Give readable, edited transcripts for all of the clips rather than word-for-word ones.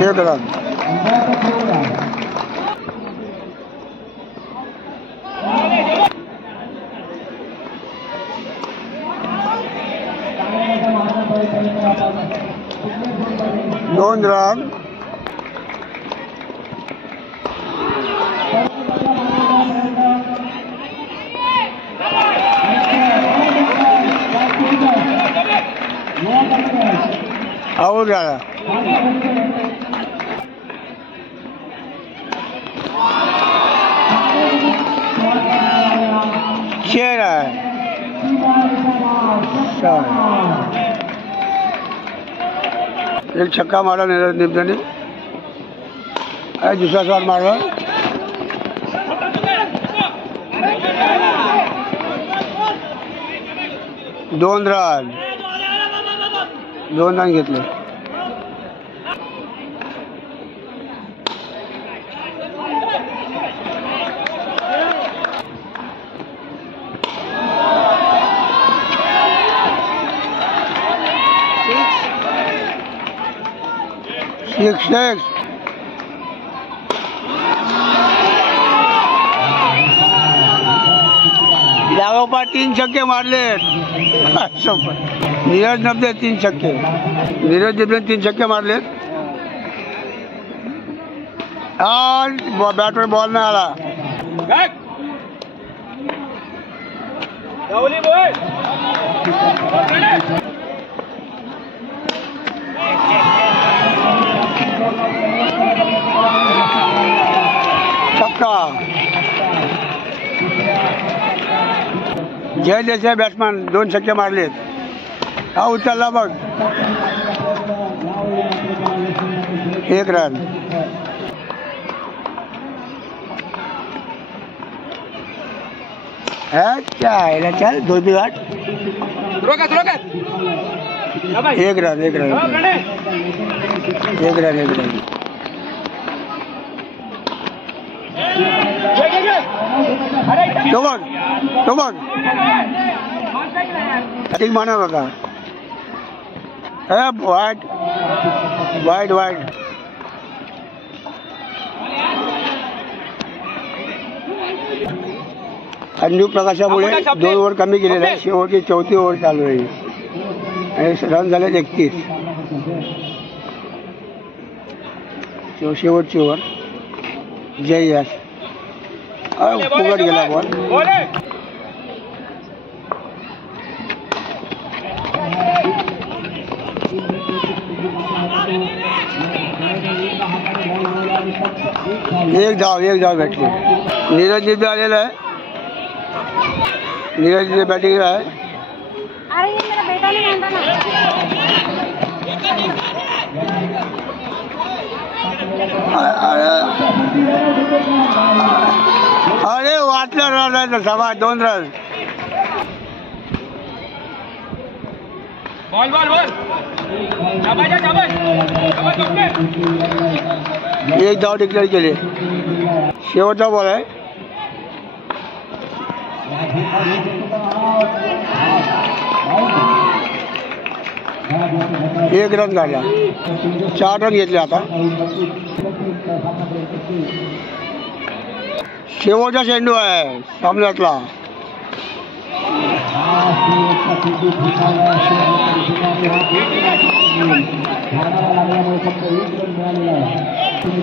एक रन. दोन run. Out झाला. शेर आहे. एक छक्का मारा नीरज निब्बेने. दुसरा शॉट मारला. दोन रन. दोन रन घेतले. सिक्स. लागोपाठ 3 छक्के मारले. नीरज निब्बे 3 छक्के. नीरज निब्बे 3 छक्के मारले. बॅटवर बॉल नाही आला. छक्का. जय देसाई बॅट्समॅन 2 छक्के मारलेत. हा उचलला बघ. 1 रन. क्या चल 2 भी 8. 1 रन. 1 रन. 1 रन. 1 रन. तो बघ ठीक म्हणत होता. वाईट. अंजू प्रकाशामुळे 2 ओव्हर कमी केलेला आहे. शेवटची 4थी ओव्हर चालू आहे आणि रन झाले 31. शेवटची ओव्हर. जय यश. फुकट गेला बॉल. एक धाव भेटली. नीरज निब्बे आलेला आहे. नीरज निब्बे बॅटिंगला आहे. अरे वाटलं रन आहे. सवा 2 रन. एक धाव डिक्लेअर केली. शेवटचा बॉल आहे. एक रन झाला. 4 रन घेतले. आता शेवटचा चेंडू आहे सामन्यातला.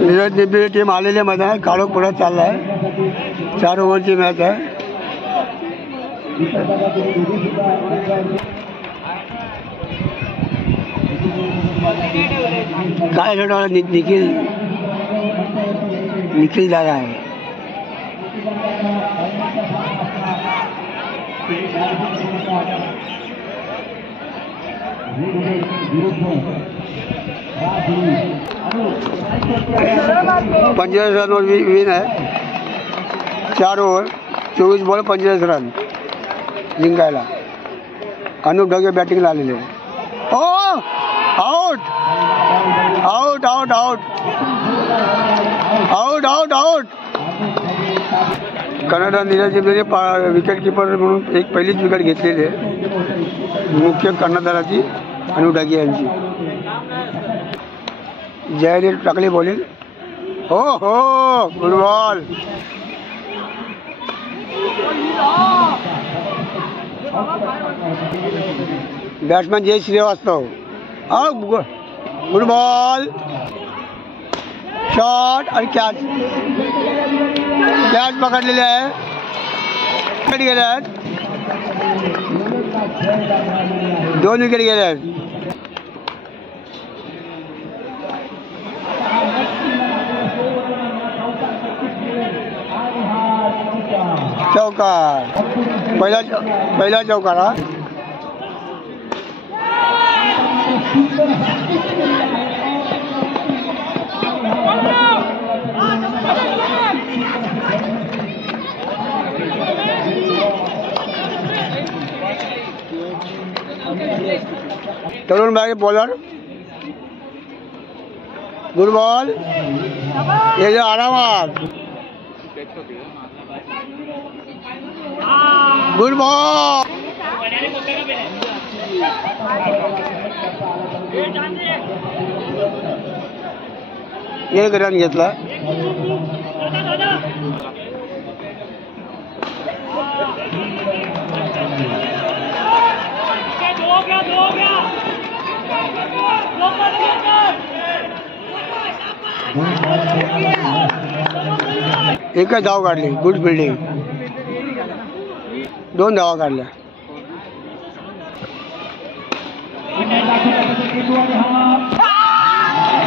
नीरज निब्बे टीम आलेल्या मैदानात काळोख पुढे चालला आहे. 4 ओव्हरची मॅच आहे. काय खेळणार निखिल दादा आहे. पंचेचाळीस रनवर विन आहे. 4 ओव्हर 24 बॉल 45 रन जिंकायला. अनुप ढगे बॅटिंगला आलेले. Out out out out out out out. कर्णधार नीरज चिमलेने विकेट किपर म्हणून एक पहिलीच विकेट घेतलेली आहे, मुख्य कर्णधाराची अनु डागे यांची. जयने टाकली बॉलिंग. हो हो, good ball. Batsman Jay Shrivastava. Good ball. Shot आणि कॅच पकडलेले आहे. विकेट गेले आहेत, 2 विकेट गेले आहेत. चौकार, पहिला चौकार हा. तरुण भाई बॉलर. Good ball. ये जो आरामात. Good ball. 1 रन घेतला. एकच धाव काढली. Good fielding. 2 धावा काढल्या.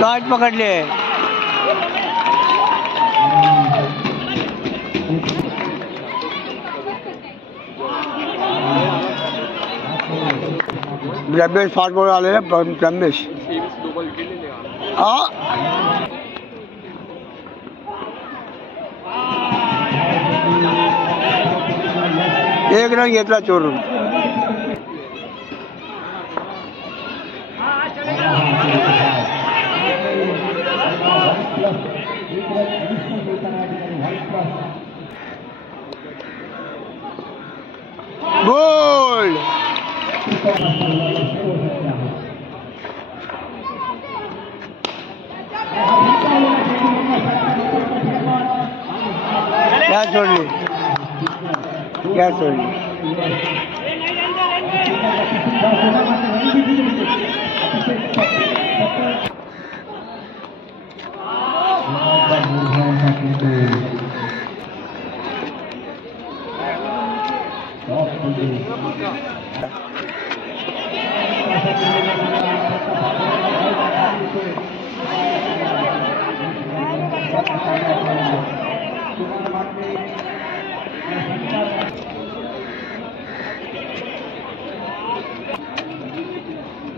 कॅच पकडले. रमेश फास्ट बॉल आलेला. रमेश एक रन घेतला चोरून. गोल. क्या सोडली.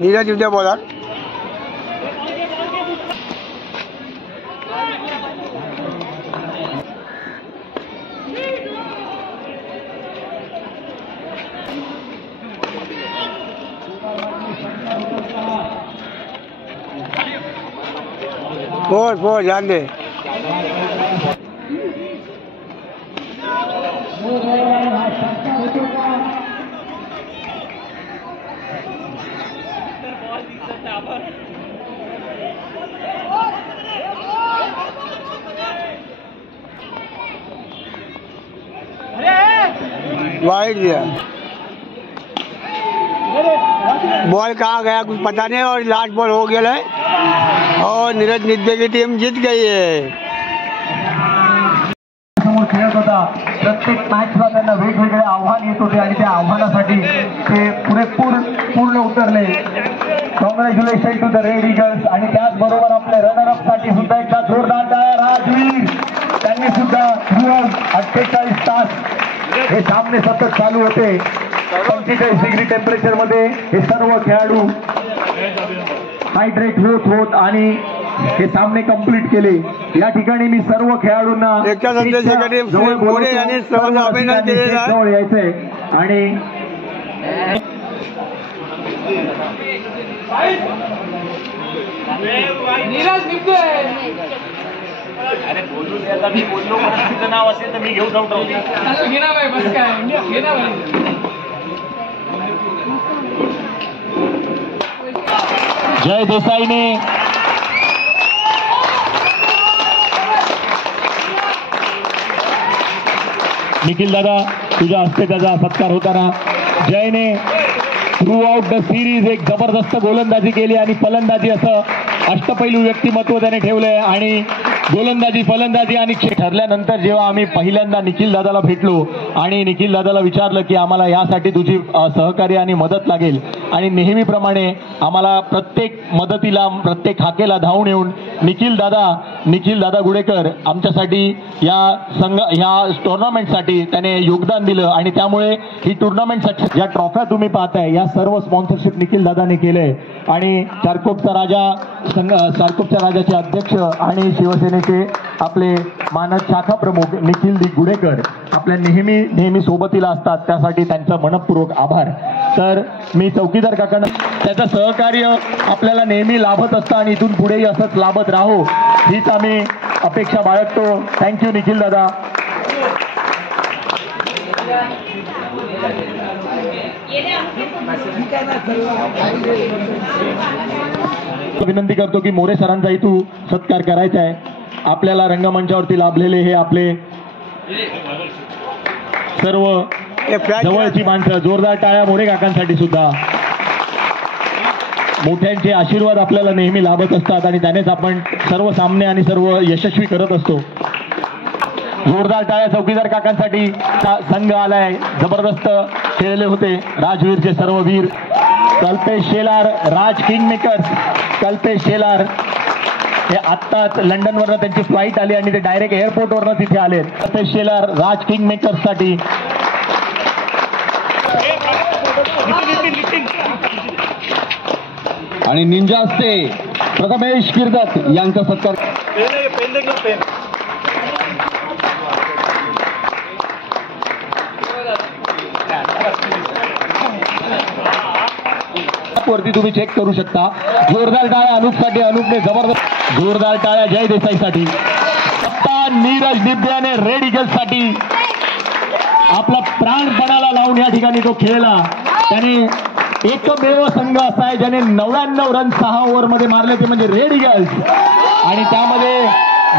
नीरज उद्या बॉलर. फोर ध्यान दे. वाइड दिया. बॉल कहाँ गया कुछ पता नहीं और लास्ट बॉल हो गया है और नीरज निद्दे की टीम जीत गई है. समोर खेळत होता. प्रत्येक मॅचला त्यांना वेगवेगळे आव्हान येत होते आणि त्या आव्हानासाठी ते पूर्ण उतरले. Congratulation to the red eagles. आणि त्याचबरोबर आपल्या रनर अप साठी सुद्धा एकदा जोरदार टाळ्या. राजवीर त्यांनी सुद्धा 48 तास हे सामने सतत चालू होते. 45 डिग्री टेम्परेचर मध्ये हे सर्व खेळाडू हायड्रेट होत आणि हे सामने कंप्लीट केले. या ठिकाणी मी सर्व खेळाडूंना जवळ यायचंय आणि नीरज अरे बोलू दे आता, मी बोललो म्हणून तुझं नाव असेल तर मी घेऊ जाऊ हे नाव आहे बस काय हे नाव आहे. जय देसाईने निखिल दादा तुझ्या हस्ते त्याचा सत्कार होताना जयने थ्रू आउट द सिरीज एक जबरदस्त गोलंदाजी केली आणि फलंदाजी असं अष्टपैलू व्यक्तिमत्व त्याने ठेवलंय. आणि गोलंदाजी फलंदाजी आणि ठरल्यानंतर जेव्हा आम्ही पहिल्यांदा निखिल दादाला भेटलो आणि निखिल दादाला विचारलं की आम्हाला यासाठी तुझी सहकार्य आणि मदत लागेल आणि नेहमीप्रमाणे आम्हाला प्रत्येक मदतीला प्रत्येक हाकेला धावून येऊन निखिल दादा गुडेकर आमच्यासाठी ह्या टुर्नामेंटसाठी त्याने योगदान दिलं आणि त्यामुळे ही टुर्नामेंट सक्सेस. या ट्रॉफ्या तुम्ही पाहताय या सर्व स्पॉन्सरशिप निखिल दादाने केलंय आणि चारकोपचा राजाचे अध्यक्ष आणि शिवसेनेचे आपले मानद शाखा प्रमुख निखिल गुडेकर आपल्या नेहमी सोबतीला असतात, त्यासाठी त्यांचं मनपूर्वक आभार. तर मी चौकीदार काकांना त्याचं सहकार्य आपल्याला नेहमी लाभत असतं आणि इथून पुढेही असंच लाभत राहो हीच आम्ही अपेक्षा बाळगतो. थँक्यू निखिल दादा. विनंती करतो की मोरे सरांचा इथून सत्कार करायचा आहे. आपल्याला रंगमंचावरती लाभलेले हे आपले सर्व जवळची माणसं, जोरदार टाळ्या मोरे काकांसाठी सुद्धा. मोठ्यांचे आशीर्वाद आपल्याला नेहमी लाभत असतात आणि त्यानेच आपण सर्व सामने आणि सर्व यशस्वी करत असतो. जोरदार टाळ्या चौकीदार काकांसाठी. संघ आलाय, जबरदस्त खेळले होते राजवीरचे सर्व वीर. कल्पेश शेलार, राज किंगमेकर्स. कल्पेश शेलार हे आत्ताच लंडनवरनं त्यांची फ्लाईट आली आणि ते डायरेक्ट एअरपोर्टवरनं तिथे आले. कल्पेश शेलार राज किंगमेकर्स साठी. आणि निंजास्ते प्रथमेश किर्दत यांचा सत्कार. वरती तुम्ही चेक करू शकता. जोरदार टाळ्या अनूपसाठी. अनूपने जबरदस्त. जोरदार टाळ्या जय देसाईसाठी. कप्तान नीरज दिब्याने रेड ईगल्ससाठी आपला प्राणपणाला लावून या ठिकाणी तो खेळला. त्याने एकमेव संघ असा आहे ज्याने 99 रन 6 ओव्हरमध्ये मारले, ते म्हणजे रेड ईगल्स. आणि त्यामध्ये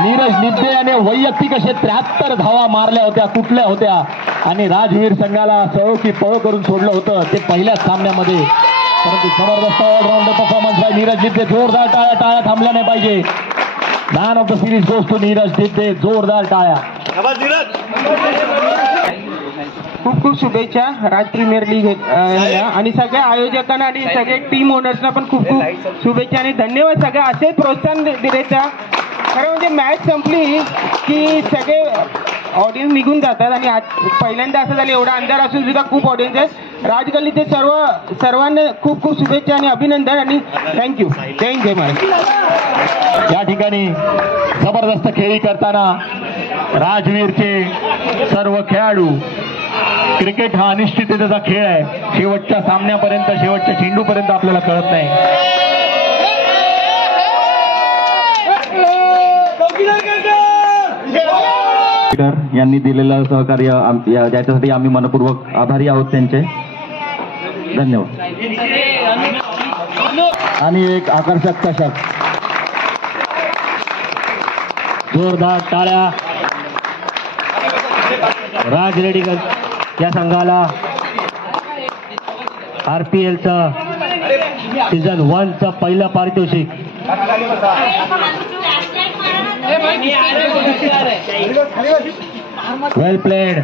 नीरज निब्बे याने वैयक्तिक असे 73 धावा मारल्या होत्या, कुठल्या होत्या. आणि राजवीर संघाला सळो की पळो करून सोडलं होतं ते पहिल्याच सामन्यामध्ये. परंतु जबरदस्त allrounder performance by Neeraj Dibbe. जोरदार टाळ्या. टाळ्या थांबल्या नाही पाहिजे. Man of the series goes to Neeraj Dibbe. जोरदार टाळ्या. खूप खूप शुभेच्छा राज प्रीमियर लीग आणि सगळ्या आयोजकांना आणि सगळ्या टीम ओनर्सना पण खूप खूप शुभेच्छा आणि धन्यवाद. सगळ्या असे प्रोत्साहन देत जा. खरं म्हणजे मॅच संपली की सगळे ऑडियन्स निघून जातात आणि आज पहिल्यांदा असं झालं एवढा अंधार असून सुद्धा खूप ऑडियन्स आहे. राजगल्लीचे सर्वांना खूप खूप शुभेच्छा आणि अभिनंदन आणि थँक्यू. जय हिंद, जय महाराष्ट्र. या ठिकाणी जबरदस्त खेळी करताना राजवीरचे सर्व खेळाडू. क्रिकेट हा अनिश्चिततेचा खेळ आहे. शेवटच्या सामन्यापर्यंत, शेवटच्या चेंडूपर्यंत आपल्याला कळत नाही. यांनी दिलेलं सहकार्य ज्याच्यासाठी आम्ही मनपूर्वक आभारी आहोत त्यांचे. धन्यवाद. आणि एक आकर्षक चषक. जोरदार टाळ्या. राज रेडीगल या संघाला RPLचं सीझन 1चं पहिलं पारितोषिक. वेल प्लेड.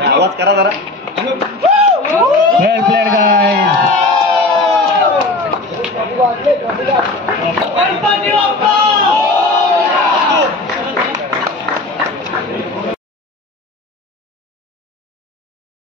आवाज करा जरा. वेल प्लेड गाइस.